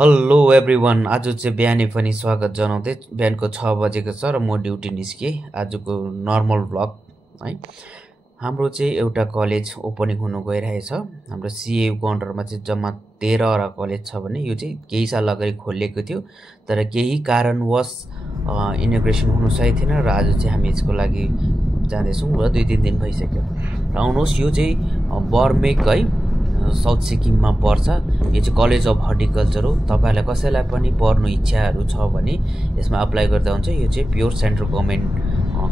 Hello everyone. आज चाहिँ बिहानै पनि स्वागत जनाउँदै बिहानको 6 बजेको छ र म ड्युटी निस्केँ। आजको नर्मल भ्लग है। हाम्रो चाहिँ एउटा कलेज ओपनिङ हुनु गइरहेछ। हाम्रो सिएयुको अन्डरमा चाहिँ जम्मा 13वटा कलेज छ भने यो चाहिँ केही साल अगाडि खोलिएको थियो, तर केही कारणवश इनोग्रेसन हुन सकेको थिएन र आज चाहिँ हामी यसको लागि जाँदैछौँ र 2-3 दिन भइसक्यो। र आउनुहोस्, यो चाहिँ बर्मेक है, साउथ सिक्किममा पर्छ। यो चाहिँ कलेज अफ हर्टिकल्चर हो। तपाईहरुलाई कसैलाई पनि पढ्नु इच्छाहरू छ भने यसमा अप्लाई गर्दा हुन्छ। यो चाहिँ प्योर सेन्ट्रल गभर्नमेन्ट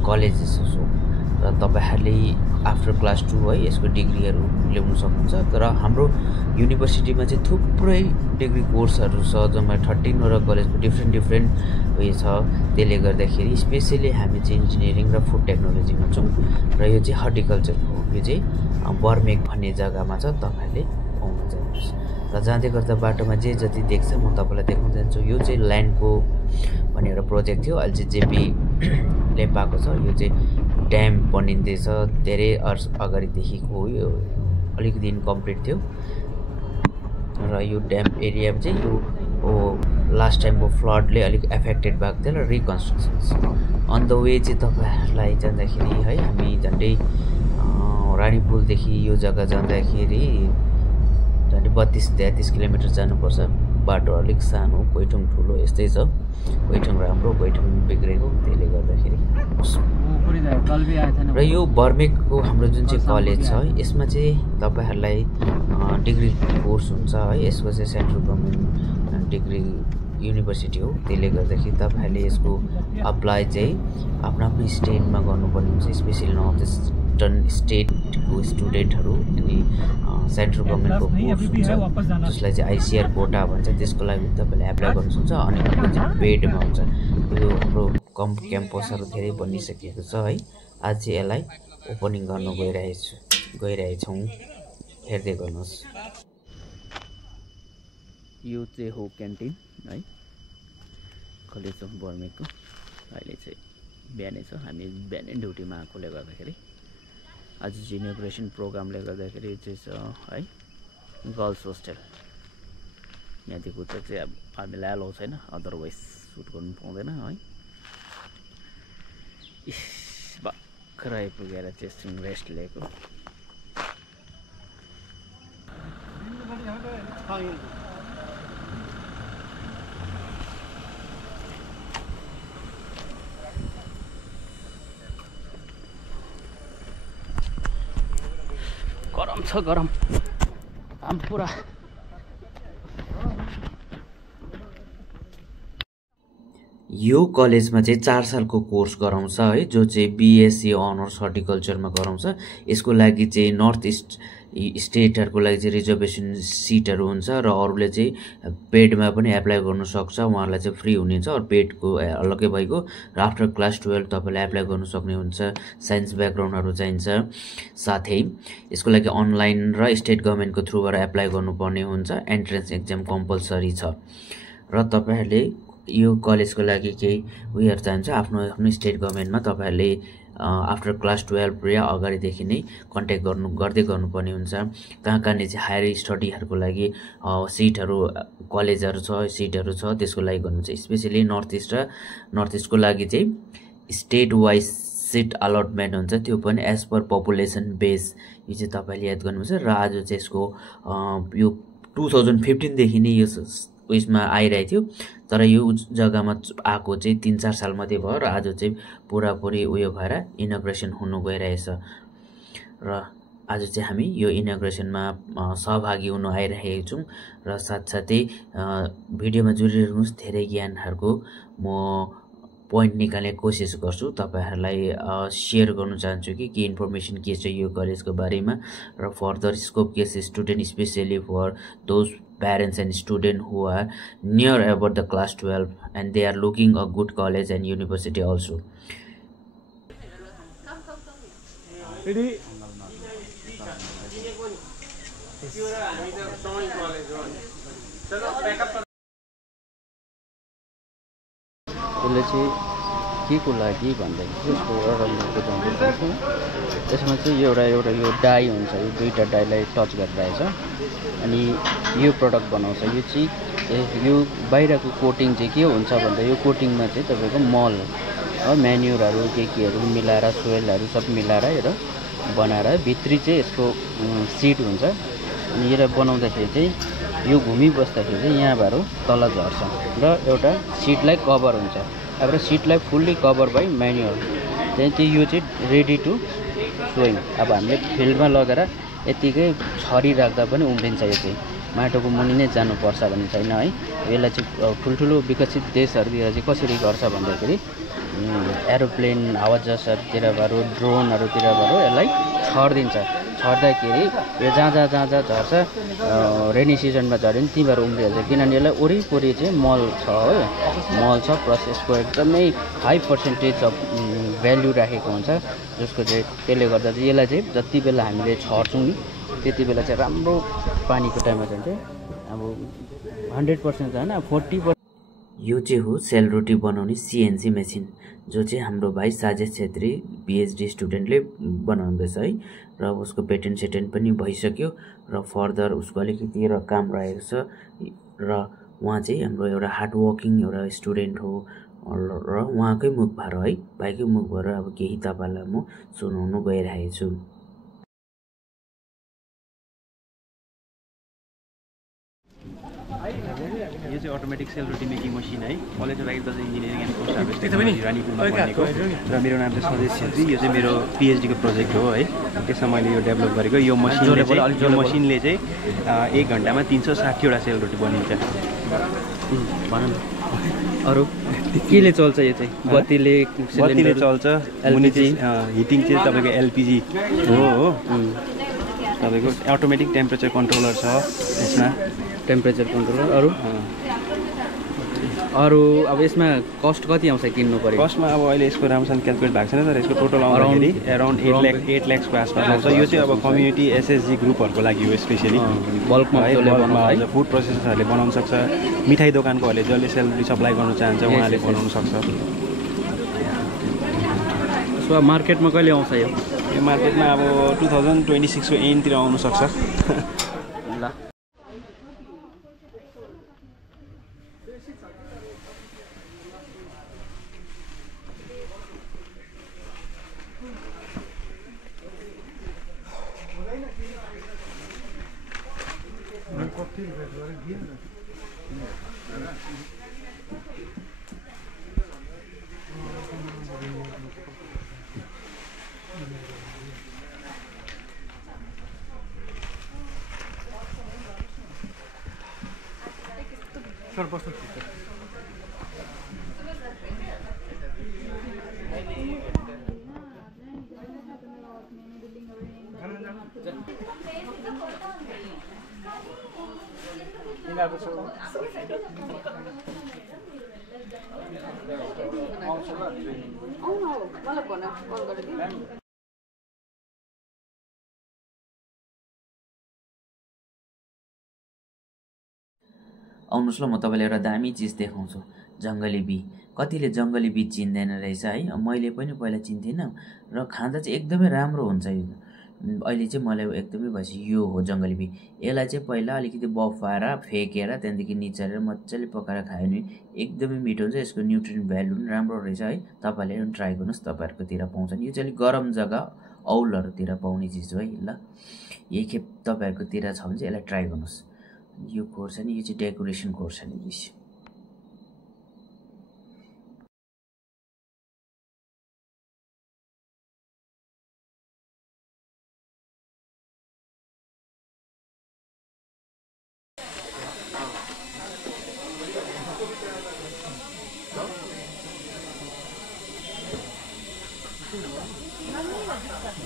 कलेजेस हो र तपाईहरुले आफ्टर क्लास 2 है यसको डिग्रीहरू ल्याउन सक्नुहुन्छ। तर हाम्रो युनिभर्सिटीमा चाहिँ थुप्रै डिग्री कोर्सहरू छ, जम्मा 13 वटा कलेजको डिफ्रेन्ट उयो छ। त्यसले गर्दाखेरि स्पेशली हामी चाहिँ इन्जिनियरिङ र फुड टेक्नोलोजीमा छौँ र यो चाहिँ हर्टिकल्चरको हो। यो चाहिँ बर्मेक भन्ने जग्गामा छ। तपाईहरुले आउन जानुहोस् र जाँदै गर्दा बाटोमा जे जति देख्छ म तपाईलाई देखाउन जान्छु। यो चाहिँ ल्यान्डको भन्ने एउटा प्रोजेक्ट थियो, अहिले चाहिँ जेपीले पाएको छ। यो चाहिँ ड्याम बनिँदैछ, धेरै अगाडिदेखिको हो। यो अलिकति इन्कम्प्लिट थियो र यो ड्याम एरिया चाहिँ यो लास्ट टाइमको फ्लडले अलिक एफेक्टेड भएको थियो र रिकन्स्ट्रक्सन अन द वे चाहिँ तपाईहरुलाई जाँदाखेरि है, हामी झन्डै रानीपुलदेखि यो जग्गा जाँदाखेरि झन्डै 32-33 किलोमिटर जानुपर्छ। बाटो अलिक सानो, गोइठुङ ठुलो यस्तै छ। गोइठुङ राम्रो, गोइठुङ बिग्रेको, त्यसले गर्दाखेरि। र यो बर्मेकको हाम्रो जुन चाहिँ कलेज छ यसमा चाहिँ तपाईहरुलाई डिग्री कोर्स हुन्छ है। यसको चाहिँ सेन्ट्रल गभर्नमेन्ट डिग्री युनिभर्सिटी हो। त्यसले गर्दाखेरि तपाईहरुले यसको अप्लाई चाहिँ आफ्नो स्टेटमा गर्नुपर्ने हुन्छ। स्पेशली नर्थ इस्टर्न स्टेटको स्टुडेन्टहरू अनि सेन्ट्रल गभर्नमेन्टको कोर्स हुन्छ जसलाई चाहिँ आइसिआर कोटा भन्छ, त्यसको लागि तपाईले एप्लाई गर्न सक्नुहुन्छ। अनि अर्को चाहिँ पेडमा हुन्छ। यो हाम्रो क्याम्पसहरू धेरै बनिसकेको छ है। आज चाहिँ यसलाई ओपनिङ गर्न गइरहेछौँ। हेर्दै गर्नुहोस्। यो चाहिँ हो क्यान्टिन है, कलेज अफ बर्मेकको। अहिले चाहिँ बिहानै छ, हामी बिहानै ड्युटीमा आएकोले गर्दाखेरि आज चाहिँ इनोग्रेसन प्रोग्रामले गर्दाखेरि चाहिँ छ है गर्ल्स होस्टेल। यहाँदेखि उता चाहिँ अब हामीलाई एलाउ छैन, अदरवाइज सुट गर्नु पाउँदैन है। भर्खर आइपुगेर चाहिँ रेस्ट लिएको। गरम छ, गरम पुरा। यो कलेजमा चाहिँ 4 सालको कोर्स गराउँछ है, जो चाहिँ बिएससी अनर्स हर्टिकल्चरमा गराउँछ। यसको लागि चाहिँ नर्थ इस्ट स्टेटहरूको लागि चाहिँ रिजर्भेसन सिटहरू हुन्छ र अरूले चाहिँ पेडमा पनि एप्लाई गर्नु सक्छ। उहाँहरूलाई चाहिँ फ्री हुनेछ र पेडको अलग्गै भएको। र आफ्टर क्लास 12 तपाईँले एप्लाई गर्नु सक्ने हुन्छ। साइन्स ब्याकग्राउन्डहरू चाहिन्छ। साथै यसको लागि अनलाइन र स्टेट गभर्नमेन्टको थ्रुबाट एप्लाई गर्नुपर्ने हुन्छ। एन्ट्रेन्स एक्जाम कम्पलसरी छ र तपाईँहरूले यो कलेजको लागि केही उयोहरू चाहिन्छ आफ्नो स्टेट गभर्नमेन्टमा तपाईहरुले आफ्टर क्लास 12 या अगाडिदेखि नै कन्ट्याक्ट गर्दै गर्नुपर्ने हुन्छ। कहाँ कहाँ चाहिँ हायर स्टडीहरूको लागि सिटहरू कलेजहरू छ, सिटहरू छ, त्यसको लागि गर्नुहुन्छ। स्पेशली नर्थ इस्टको लागि चाहिँ स्टेट वाइज सिट अलटमेन्ट हुन्छ, त्यो पनि एज पर पपुलेसन बेस। यो चाहिँ तपाईले याद गर्नुहुन्छ। र आज चाहिँ यसको यो 2015 देखि नै यो उयसमा आइरहेको थियो, तर यो जग्गामा आएको चाहिँ 3-4 साल मात्रै भयो र आज चाहिँ पुरापुरी उयो भएर इनोग्रेसन हुनु गइरहेछ। र आज चाहिँ हामी यो इनोग्रेसनमा सहभागी हुन आइरहेको छौँ र साथसाथै भिडियोमा जोडिरहनुहोस्। धेरै ज्ञानहरूको म पोइन्ट निकाल्ने कोसिस गर्छु, तपाईहरुलाई शेयर गर्न चाहन्छु कि के इन्फर्मेसन के छ यो कलेजको बारेमा र फर्दर स्कोप के छ student, specially for those parents and students who are near about the class 12 and they are looking a good college and university also. Ready? के को लागि भन्दाखेरि यसको रङको जान्छ। यसमा चाहिँ एउटा यो डाई हुन्छ, यो दुईटा डाईलाई टच गरिरहेछ अनि यो प्रडक्ट बनाउँछ। यो चाहिँ यो बाहिरको कोटिङ चाहिँ के हुन्छ भन्दा यो कोटिङमा चाहिँ तपाईँको मल म्यान्युरहरू केहरू मिलाएर सोइलहरू सब मिलाएर र बनाएर भित्री चाहिँ यसको सिड हुन्छ। अनि यसलाई बनाउँदाखेरि चाहिँ यो घुमिबस्दाखेरि चाहिँ यहाँबाट तल झर्छ र एउटा सिडलाई कभर हुन्छ। अब सिडलाई फुल्ली कभर बाई म्यान्युर चाहिँ यो चाहिँ रेडी टु सोइङ। अब हामीले फिल्डमा लगेर यतिकै छरिराख्दा पनि उम्रिन्छ। यो चाहिँ माटोको मुनि नै जानुपर्छ भन्ने छैन है। यसलाई चाहिँ ठुल्ठुलो विकसित देशहरूतिर चाहिँ कसरी गर्छ भन्दाखेरि एरोप्लेन हावाजहाजहरूतिरबाट ड्रोनहरूतिरबाट यसलाई छरिदिन्छ। छर्दाखेरि यो जहाँ झर्छ रेनी सिजनमा झऱ्यो भने त्यहीँबाट उम्रिहाल्छ, किनभने यसलाई वरिपरि चाहिँ मल छ हो, मल छ प्लस यसको एकदमै हाई पर्सेन्टेज अफ भ्याल्यु राखेको हुन्छ जसको चाहिँ त्यसले गर्दा चाहिँ यसलाई चाहिँ जति बेला हामीले छर्छौँ नि त्यति बेला चाहिँ राम्रो पानीको टाइममा चाहिँ अब 100% होइन 40%। यो चाहिँ हो सेलरोटी बनाउने सिएनसी मेसिन, जो चाहिँ हाम्रो भाइ साजेश छेत्री पिएचडी स्टुडेन्टले बनाउँदैछ है। र उसको पेटेन्ट पनि भइसक्यो र फर्दर उसको अलिकति काम रहेको छ। र उहाँ चाहिँ हाम्रो एउटा हार्डवर्किङ एउटा स्टुडेन्ट हो र उहाँकै मुखबाट है, भाइकै मुखबाट अब केही तपाईँलाई म सुनाउनु गइरहेको छु। यो चाहिँ अटोमेटिक सेलरोटी मेकिङ मसिन है। College of agriculture engineering and post harvest रानीपुरमा बनेको र मेरो नाम चाहिँ सजेश छेत्री। यो चाहिँ मेरो पिएचडीको प्रोजेक्ट हो है। त्यसमा मैले यो डेभलप गरेको यो मसिनले चाहिँ 1 घन्टामा 360वटा सेलरोटी बनिन्छ। अरू केले चल्छ? यो चाहिँ बत्तीले चल्छ। मुनि चाहिँ हिटिङ चाहिँ तपाईँको एलपिजी हो। तपाईँको अटोमेटिक टेम्परेचर कन्ट्रोलर छ यसमा, टेम्परेचर कन्ट्रोलर। अरू अब यसमा कस्ट कति आउँछ किन्नु पर्यो? कस्टमा अब अहिले यसको राम्रोसँग क्यालकुलेट भएको छैन, तर यसको टोटल आउँदाखेरि अराउन्ड 8 लाखको आसपास आउँछ। यो चाहिँ अब कम्युनिटी एसएचजी ग्रुपहरूको लागि हो स्पेसली। बल्कमा फुड प्रोसेसरहरूले बनाउन सक्छ, मिठाई दोकानकोहरूले जसले सेलरोटी सप्लाई गर्नु चाहन्छ उहाँले बनाउन सक्छ। सो मार्केटमा कहिले आउँछ यो? यो मार्केटमा अब 2026 को एन्डतिर आउनु सक्छ। ल आउनुहोस् ल, म तपाईँलाई एउटा दामी चिज देखाउँछु। जङ्गली बी। कतिले जङ्गली बी चिन्दैन रहेछ है। मैले पनि पहिला चिन्थिनँ र खाँदा चाहिँ एकदमै राम्रो हुन्छ यो। अहिले चाहिँ मलाई एकदमै भएपछि यो हो जङ्गली बी। यसलाई चाहिँ पहिला अलिकति बफाएर फेकेर त्यहाँदेखि निचारेर मजाले पकाएर खायो भने एकदमै मिठो हुन्छ। यसको न्युट्रिएन्ट भ्यालु पनि राम्रो रहेछ है। तपाईँले पनि ट्राई गर्नुहोस्, तपाईँहरूकोतिर पाउँछ नि। यो चाहिँ अलिक गरम जग्गा औलहरूतिर पाउने चिज हो है। ल यही खेप तपाईँहरूकोतिर छ भने चाहिँ यसलाई ट्राई गर्नुहोस्। यो खोर्सानी, यो चाहिँ डेकोरेसन खोर्सानी डिस।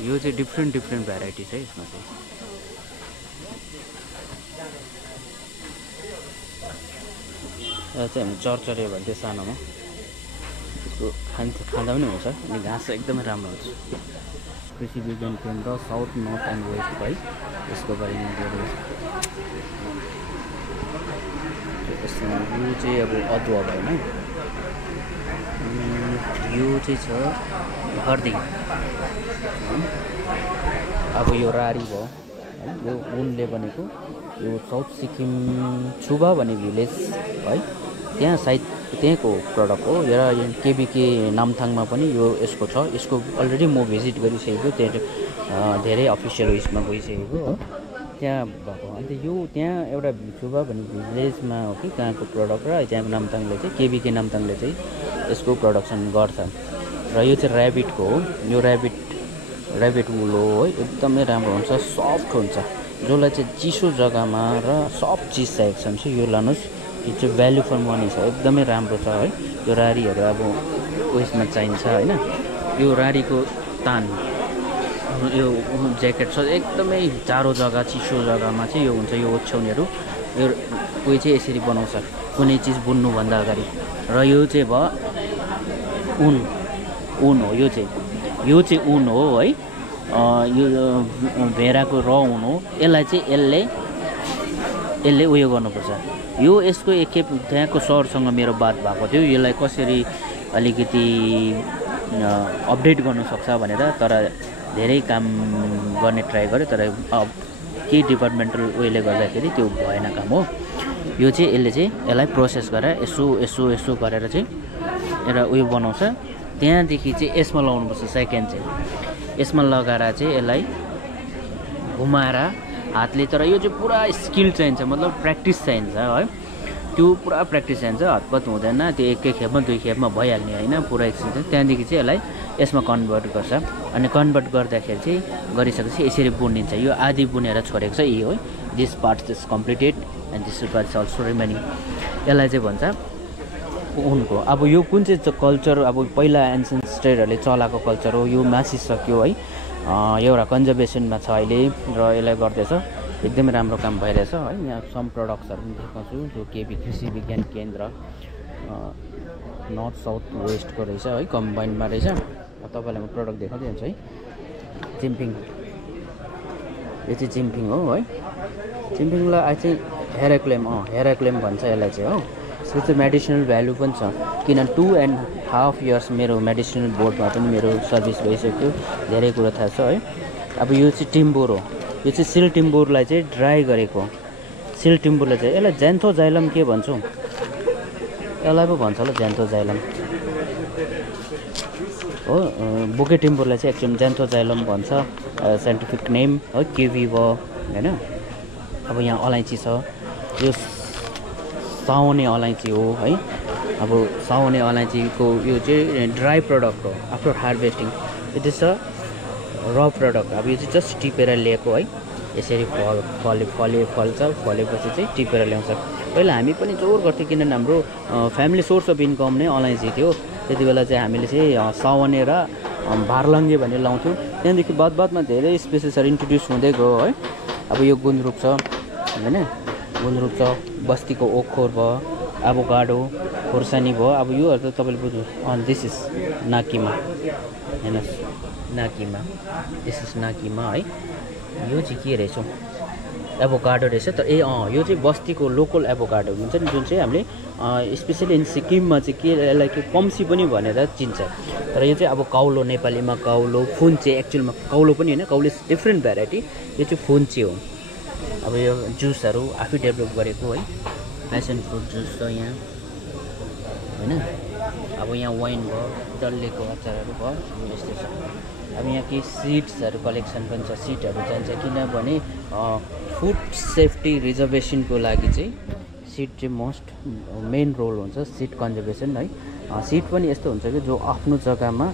यो चाहिँ डिफ्रेन्ट भेराइटी छ यसमा चाहिँ। यो चाहिँ हामी चरचरे भन्थ्यो सानोमा, यसको खाँदा पनि हुन्छ। अनि घाँस एकदमै राम्रो हुन्छ। कृषि विज्ञान केन्द्र साउथ, नर्थ एन्ड वेस्ट है, यसको बारेमा यो चाहिँ अब अदुवा भएन। यो चाहिँ छ हर्दी। अब यो रारी भयो है, यो उनले बनेको यो साउथ सिक्किम छुबा भन्ने भिलेज है त्यहाँ सायद त्यहाँको प्रडक्ट हो। र केबिके नामथाङमा पनि यसको छ। यसको अलरेडी म भिजिट गरिसकेको, त्यहाँ धेरै अफिसियल उयसमा गइसकेको हो त्यहाँ भएको। अन्त यो त्यहाँ एउटा छुबा भन्ने भिलेजमा हो कि कहाँको प्रडक्ट, र त्यहाँको नामथाङले चाहिँ केबिके नामथाङले चाहिँ यसको प्रडक्सन गर्छ। र यो चाहिँ ऱ्याबिटको हो। यो ऱ्याबिट वुल हो है, एकदमै राम्रो हुन्छ, सफ्ट हुन्छ। जसलाई चाहिँ चिसो जग्गामा र सफ्ट चिज चाहिएको छ भने चाहिँ यो लानुहोस्। यो चाहिँ भ्याल्यु फर मनी छ, एकदमै राम्रो छ है। यो रारीहरू अब उयसमा चाहिन्छ होइन। यो रारीको तान यो ज्याकेट छ, एकदमै जाडो जग्गा चिसो जग्गामा चाहिँ यो हुन्छ। यो ओछ्याउनेहरू यो कोही चाहिँ यसरी बनाउँछ कुनै चिज बुन्नुभन्दा अगाडि। र यो चाहिँ भयो ऊन हो। यो चाहिँ ऊन हो है। यो भेडाको र ऊन हो। यसलाई चाहिँ यसले उयो गर्नुपर्छ। यो यसको एकखेप त्यहाँको सरसँग मेरो बात भएको थियो, यसलाई कसरी अलिकति अपडेट गर्नु सक्छ भनेर। तर धेरै काम गर्ने ट्राई गरेँ, तर केही डिपार्टमेन्टल उयोले गर्दाखेरि त्यो भएन काम हो। यो चाहिँ यसलाई प्रोसेस गरेर यसो गरेर चाहिँ एउटा उयो बनाउँछ। त्यहाँदेखि चाहिँ यसमा लगाउनुपर्छ। सेकेन्ड चाहिँ यसमा लगाएर चाहिँ यसलाई घुमाएर हातले, तर यो चाहिँ पुरा स्किल चाहिन्छ, मतलब प्र्याक्टिस चाहिन्छ है। त्यो पुरा प्र्याक्टिस चाहिन्छ, हतपत हुँदैन। त्यो एकै खेपमा दुई खेपमा भइहाल्ने होइन, पुरा एक्सपिरियन्स। त्यहाँदेखि चाहिँ यसलाई यसमा कन्भर्ट गर्छ। अनि कन्भर्ट गर्दाखेरि चाहिँ गरिसकेपछि यसरी बुनिन्छ। यो आधी बुनेर छोडेको छ यो है। This part is completed and this part is also remaining. यसलाई चाहिँ भन्छ ऊनको। अब यो कुन चाहिँ कल्चर, अब पहिला एन्सेन्स्टरहरूले चलाएको कल्चर हो, यो मासिसक्यो है। एउटा कन्जर्भेसनमा छ अहिले र यसलाई गर्दैछ। एकदमै राम्रो काम भइरहेछ है। यहाँ सम प्रडक्ट्सहरू पनि देखाउँछु जो केबी कृषि विज्ञान केन्द्र नर्थ साउथ वेस्टको रहेछ है, कम्बाइन्डमा रहेछ। तपाईँलाई म प्रडक्ट देखाउँदै हुन्छु है। चिम्पिङ, यो चाहिँ चिम्पिङ हो है। चिम्पिङलाई चाहिँ हेराक्लेम भन्छ यसलाई चाहिँ हो। यसको चाहिँ मेडिसिनल भ्यालु पनि छ, किन 2.5 इयर्स मेरो मेडिसिनल बोर्डमा पनि मेरो सर्भिस भइसक्यो, धेरै कुरो थाहा छ है। अब यो चाहिँ टिम्बुर हो। यो चाहिँ सिल टिम्बुरलाई चाहिँ ड्राई गरेको। सिल टिम्बुरलाई चाहिँ यसलाई ज्यान्थोजाइलम के भन्छौँ, यसलाई पो भन्छ होला ज्यान्थोजाइलम हो। बुके टिम्बुरलाई चाहिँ एक्चुअली ज्यान्थोजाइलम भन्छ, साइन्टिफिक नेम है। केवी भयो होइन। अब यहाँ अलैँची छ, यो साउने अलैँची हो है। अब साउने अलैँचीको यो चाहिँ ड्राई प्रडक्ट हो after harvesting. It is a र प्रडक्ट। अब यो चाहिँ जस्ट टिपेर ल्याएको है। यसरी फल्छ, फलेपछि चाहिँ टिपेर ल्याउँछ। पहिला हामी पनि जोर गर्थ्यौँ, किनभने हाम्रो फ्यामिली सोर्स अफ इन्कम नै अलैँची थियो। त्यति बेला चाहिँ हामीले चाहिँ साउने र भारलङ्गे भन्ने लाउँथ्यौँ। त्यहाँदेखि बादमा धेरै स्पेसिसहरू इन्ट्रोड्युस हुँदै गयो है। अब यो गुन्द्रुक छ होइन, गुन्द्रुक छ, बस्तीको ओखर भयो, एभोकाडो, खोर्सानी भयो। अब योहरू त तपाईँले बुझ्नु। दिस इज नाकिमा, हेर्नुहोस् नाकिमा, दिस इज नाकिमा है। यो चाहिँ के रहेछ, एभोकाडो रहेछ। तर यो चाहिँ बस्तीको लोकल एभोकाडो हुन्छ नि, जुन चाहिँ हामीले स्पेसली इन सिक्किममा चाहिँ के यसलाई के कम्सी पनि भनेर चिन्छ। तर यो चाहिँ अब काउलो, नेपालीमा काउलो, फुन्चे, एक्चुअलमा काउलो पनि होइन, काउलो डिफ्रेन्ट भेराइटी। यो चाहिँ फुन्चे हो। अब यो जुसहरू आफै डेभलप गरेको है। प्यासन फ्रुट जुस छ यहाँ होइन। अब यहाँ वाइन भयो, डल्लेको अचारहरू भयो, यस्तो छ। अब यहाँ केही सिड्सहरू कलेक्सन पनि छ, सिडहरू चाहिन्छ, किनभने फुड सेफ्टी रिजर्भेसनको लागि चाहिँ सिड चाहिँ मेन रोल हुन्छ, सिड कन्जर्भेसन है। सिड पनि यस्तो हुन्छ कि जो आफ्नो जग्गामा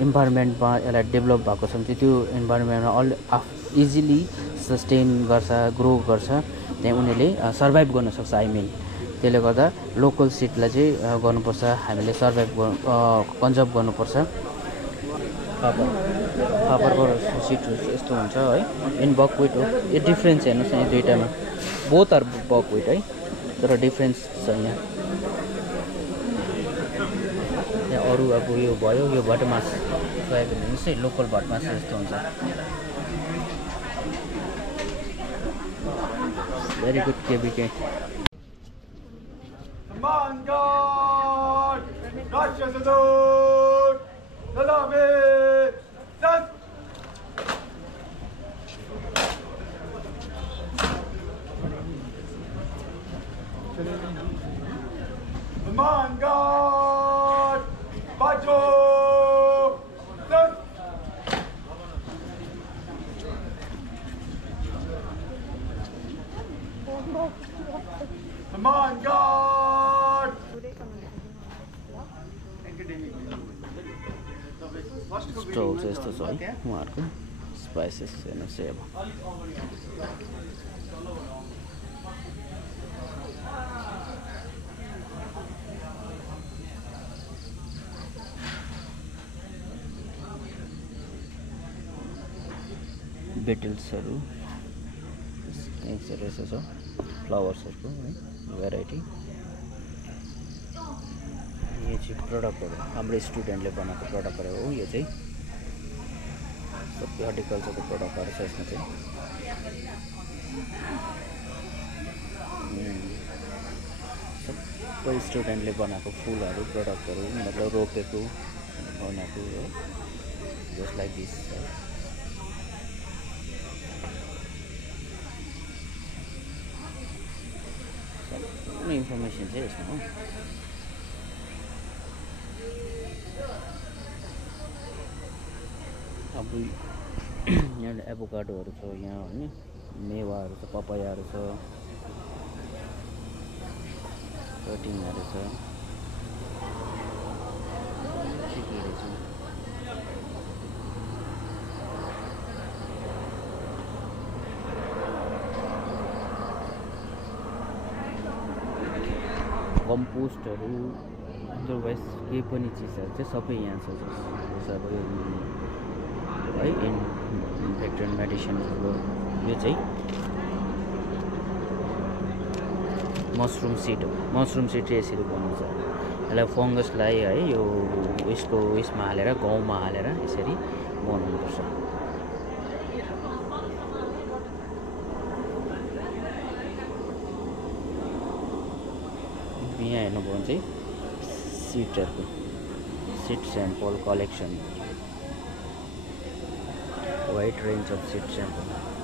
इन्भाइरोमेन्टमा यसलाई डेभलप भएको छ भने चाहिँ त्यो इन्भाइरोमेन्टमा इजिली सस्टेन गर्छ, ग्रो गर्छ, त्यहाँ उनीहरूले सर्भाइभ गर्न सक्छ। त्यसले गर्दा लोकल सिडलाई चाहिँ गर्नुपर्छ, हामीले सर्भाइभ कन्जर्भ गर्नुपर्छ। फापरको सिड यस्तो हुन्छ है। इन बकविट हो। यो डिफ्रेन्स हेर्नुहोस् न, यो दुइटामा बोथ आर बकविट है, तर डिफ्रेन्स छ यहाँ। अरू अब यो भयो, यो भटमास सोयाबिन हेर्नुहोस् है, लोकल भटमास यस्तो हुन्छ। भेरी गुड केबिके। Come on, guard! Bajo! Come on, guard! Stall चाहिँ यस्तो छ है उहाँहरूको स्पाइसेस हेर्नुहोस् है अब बेटल्सहरू यसो छ फ्लावर्सहरूको है भेराइटी यो चाहिँ प्रडक्टहरू हाम्रो स्टुडेन्टले बनाएको प्रडक्टहरू हो यो चाहिँ सबै हर्टिकल्चरको प्रडक्टहरू छ यसमा चाहिँ सबै स्टुडेन्टले बनाएको फुलहरू प्रडक्टहरू मतलब रोपेको बनाएको हो जस्ट लाइक दिस सबै इन्फर्मेसन चाहिँ यसमा हो अब यहाँ एभोकाडोहरू छ यहाँ होइन मेवाहरू छ पपायाहरू छ कटिङहरू छ कम्पोस्टहरू अदरवाइज केही पनि चिजहरू चाहिँ सबै यहाँ छ जस्तो है इन्फेक्ट एन्ड मेडिसिनहरूको यो चाहिँ मसरुम सिड हो मसरुम सिड चाहिँ यसरी बनाउँछ यसलाई फङ्गसलाई है यो यसको उयसमा हालेर गहुँमा हालेर यसरी बनाउनुपर्छ यहाँ हेर्नुभयो भने चाहिँ सिडहरूको seed sample collection wide range of seed sample.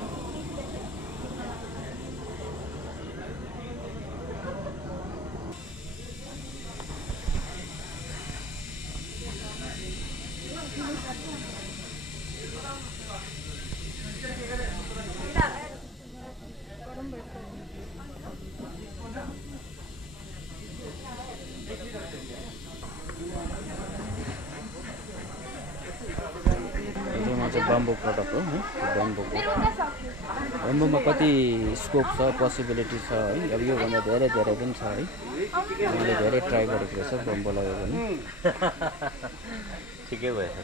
Bamboo product हो बम्बोमा कति स्कोप छ पोसिबिलिटी छ है अब योभन्दा धेरै धेरै पनि छ है मैले धेरै ट्राई गरेको रहेछ बम्बो लगायो भने ठिकै भएछ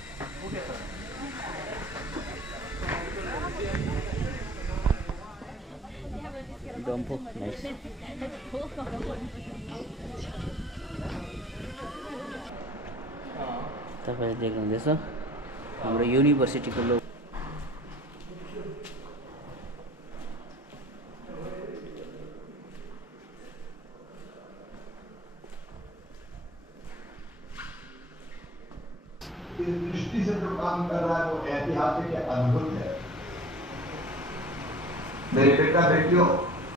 बम्बो नाइस तपाईले देख्नुहुँदैछ हाम्रो युनिभर्सिटीको लोगो इस दृष्टि से जो काम कर रहा है वो ऐतिहासिक या अद्भुत है। मेरे बेटा बेटियों